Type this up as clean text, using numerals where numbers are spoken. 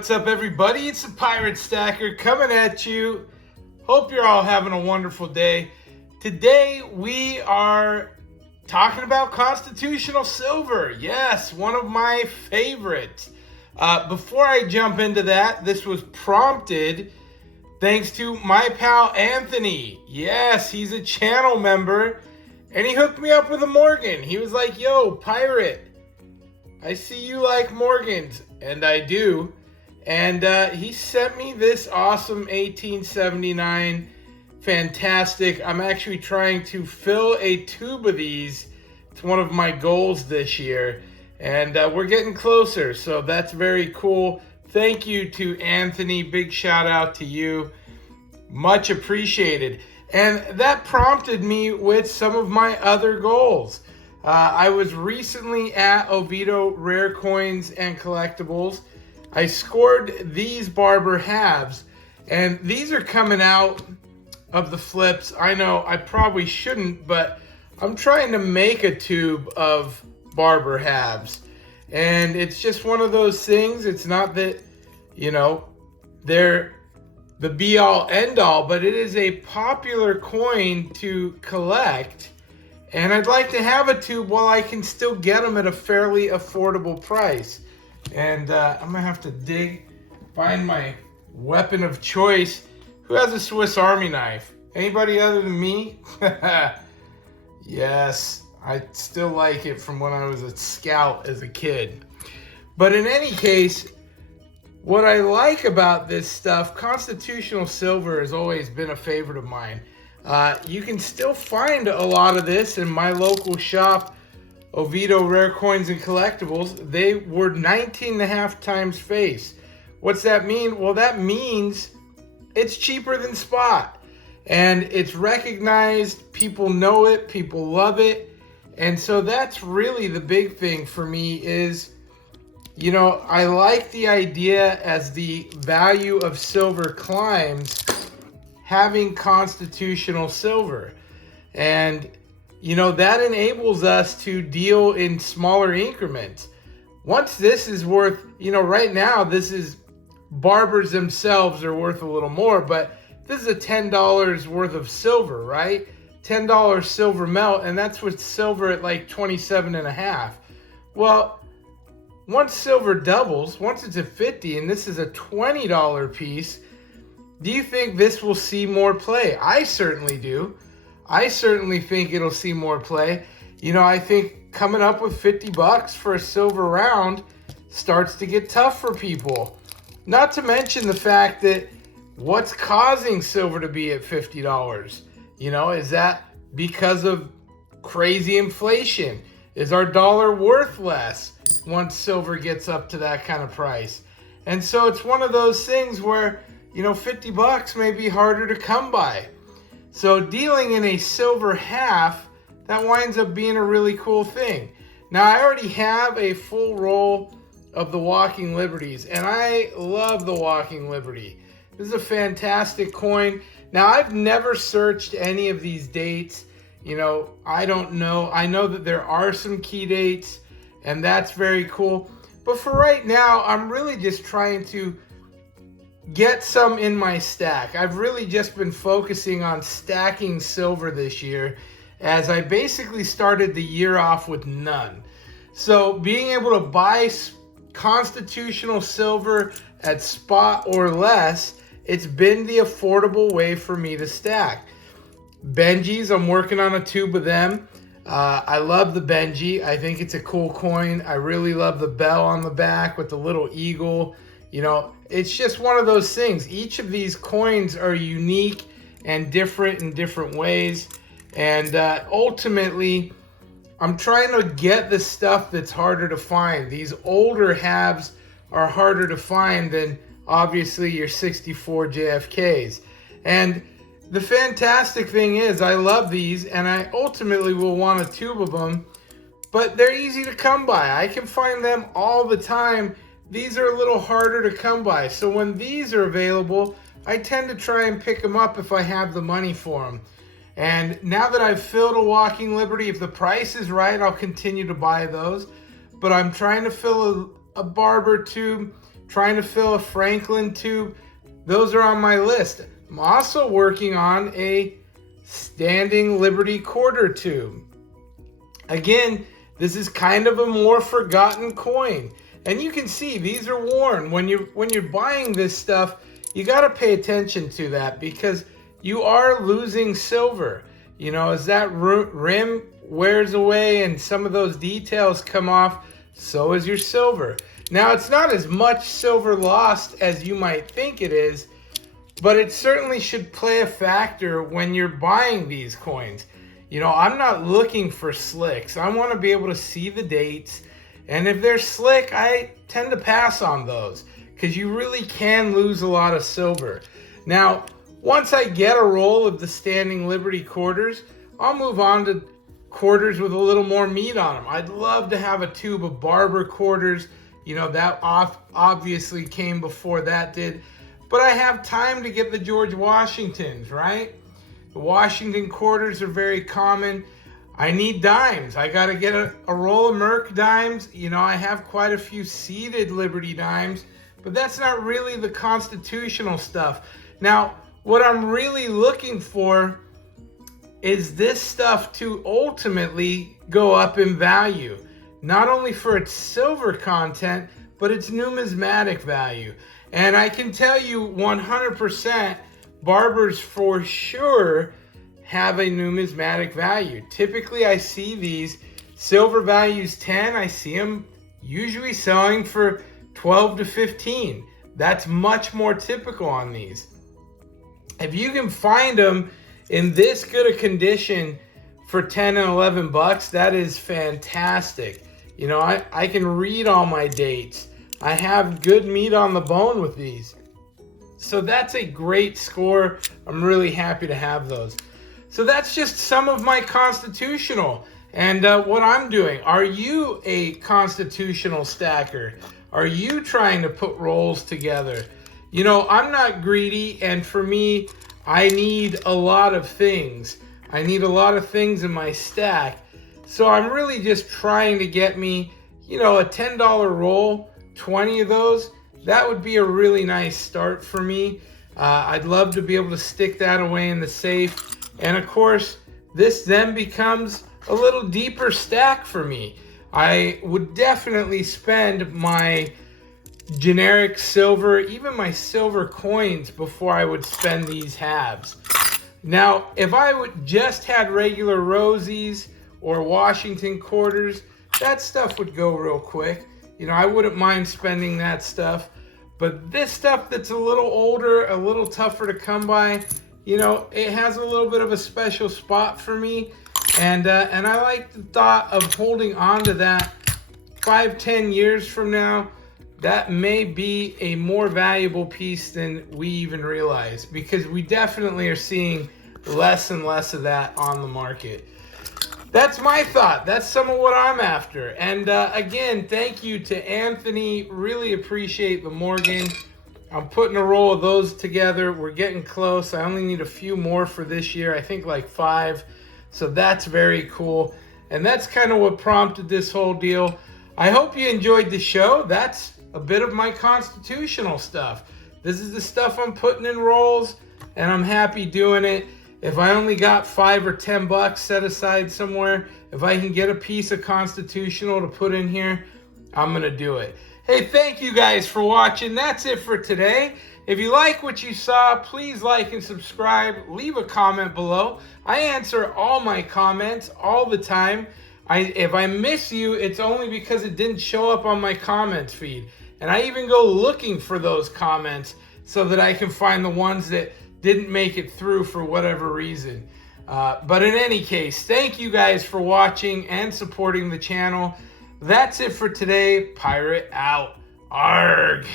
What's up, everybody? It's the Pirate Stacker coming at you. Hope you're all having a wonderful day. Today we are talking about constitutional silver. Yes, one of my favorites. Before I jump into that, this was prompted thanks to my pal Anthony. Yes, he's a channel member and he hooked me up with a Morgan. He was like, yo, Pirate, I see you like Morgans, and I do. And he sent me this awesome 1879, fantastic. I'm actually trying to fill a tube of these. It's one of my goals this year, and we're getting closer, so that's very cool. Thank you to Anthony. Big shout out to you. Much appreciated. And that prompted me with some of my other goals. I was recently at Oviedo Rare Coins and Collectibles. I scored these barber halves, and these are coming out of the flips. I know I probably shouldn't, but I'm trying to make a tube of barber halves. And it's just one of those things. It's not that, you know, they're the be-all, end-all, but it is a popular coin to collect. And I'd like to have a tube while I can still get them at a fairly affordable price. And I'm gonna have to find my weapon of choice. Who has a Swiss Army knife? Anybody other than me? Yes, I still like it from when I was a scout as a kid. But in any case, what I like about this stuff, constitutional silver has always been a favorite of mine. You can still find a lot of this in my local shop, Oviedo Rare Coins and Collectibles. They were 19.5 times face. What's that mean? Well, that means it's cheaper than spot. And it's recognized, people know it, people love it. And so that's really the big thing for me is, you know, I like the idea as the value of silver climbs, having constitutional silver. And you know, that enables us to deal in smaller increments. Once this is worth, you know, right now, this is, barbers themselves are worth a little more, but this is a $10 worth of silver, right? $10 silver melt, and that's with silver at like 27.5. Well, once silver doubles, once it's at 50 and this is a $20 piece, do you think this will see more play? I certainly do. I certainly think it'll see more play. You know, I think coming up with 50 bucks for a silver round starts to get tough for people. Not to mention the fact that what's causing silver to be at $50? You know, is that because of crazy inflation? Is our dollar worth less once silver gets up to that kind of price? And so it's one of those things where, you know, 50 bucks may be harder to come by. So dealing in a silver half, that winds up being a really cool thing. Now, I already have a full roll of the Walking Liberties, and I love the Walking Liberty. This is a fantastic coin. Now, I've never searched any of these dates. You know, I don't know. I know that there are some key dates, and that's very cool. But for right now, I'm really just trying to get some in my stack. I've really just been focusing on stacking silver this year, as I basically started the year off with none. So being able to buy constitutional silver at spot or less, it's been the affordable way for me to stack. Benjis, I'm working on a tube of them. I love the Benji. I think it's a cool coin. I really love the bell on the back with the little eagle. You know, it's just one of those things. Each of these coins are unique and different in different ways. And ultimately, I'm trying to get the stuff that's harder to find. These older halves are harder to find than, obviously, your 64 JFKs. And the fantastic thing is, I love these, and I ultimately will want a tube of them. But they're easy to come by. I can find them all the time. These are a little harder to come by. So when these are available, I tend to try and pick them up if I have the money for them. And now that I've filled a Walking Liberty, if the price is right, I'll continue to buy those. But I'm trying to fill a barber tube, trying to fill a Franklin tube, those are on my list. I'm also working on a standing Liberty quarter tube. Again, this is kind of a more forgotten coin. And you can see these are worn. When you're buying this stuff, you got to pay attention to that because you are losing silver. You know, as that rim wears away and some of those details come off, so is your silver. Now, it's not as much silver lost as you might think it is, but it certainly should play a factor when you're buying these coins. You know, I'm not looking for slicks. I want to be able to see the dates. And if they're slick, I tend to pass on those because you really can lose a lot of silver. Now, once I get a roll of the standing Liberty quarters, I'll move on to quarters with a little more meat on them. I'd love to have a tube of Barber quarters. You know, that obviously came before that did. But I have time to get the George Washingtons, right? The Washington quarters are very common. I need dimes. I got to get a roll of Merc dimes. You know, I have quite a few seeded Liberty dimes, but that's not really the constitutional stuff. Now, what I'm really looking for is this stuff to ultimately go up in value, not only for its silver content, but its numismatic value. And I can tell you 100%, Barbers for sure have a numismatic value. Typically, I see these silver values 10, I see them usually selling for 12 to 15. That's much more typical on these. If you can find them in this good a condition for 10 and 11 bucks, that is fantastic. You know, I can read all my dates. I have good meat on the bone with these. So that's a great score. I'm really happy to have those. So that's just some of my constitutional and what I'm doing. Are you a constitutional stacker? Are you trying to put rolls together? You know, I'm not greedy, and for me, I need a lot of things. I need a lot of things in my stack. So I'm really just trying to get me, you know, a $10 roll, 20 of those. That would be a really nice start for me. I'd love to be able to stick that away in the safe. And of course, this then becomes a little deeper stack for me. I would definitely spend my generic silver, even my silver coins, before I would spend these halves. Now, if I would just had regular Rosies or Washington quarters, that stuff would go real quick. You know, I wouldn't mind spending that stuff. But this stuff that's a little older, a little tougher to come by, you know, it has a little bit of a special spot for me. And I like the thought of holding on to that 5-10 years from now. That may be a more valuable piece than we even realize, because we definitely are seeing less and less of that on the market. That's my thought. That's some of what I'm after. And again, thank you to Anthony. Really appreciate the Morgan. I'm putting a roll of those together. We're getting close. I only need a few more for this year. I think like 5. So that's very cool. And that's kind of what prompted this whole deal. I hope you enjoyed the show. That's a bit of my constitutional stuff. This is the stuff I'm putting in rolls, and I'm happy doing it. If I only got 5 or 10 bucks set aside somewhere, if I can get a piece of constitutional to put in here, I'm gonna do it. Hey, thank you guys for watching. That's it for today. If you like what you saw, please like and subscribe. Leave a comment below. I answer all my comments all the time. If I miss you, it's only because it didn't show up on my comments feed. And I even go looking for those comments so that I can find the ones that didn't make it through for whatever reason. But in any case, thank you guys for watching and supporting the channel. That's it for today. Pirate out. Arg.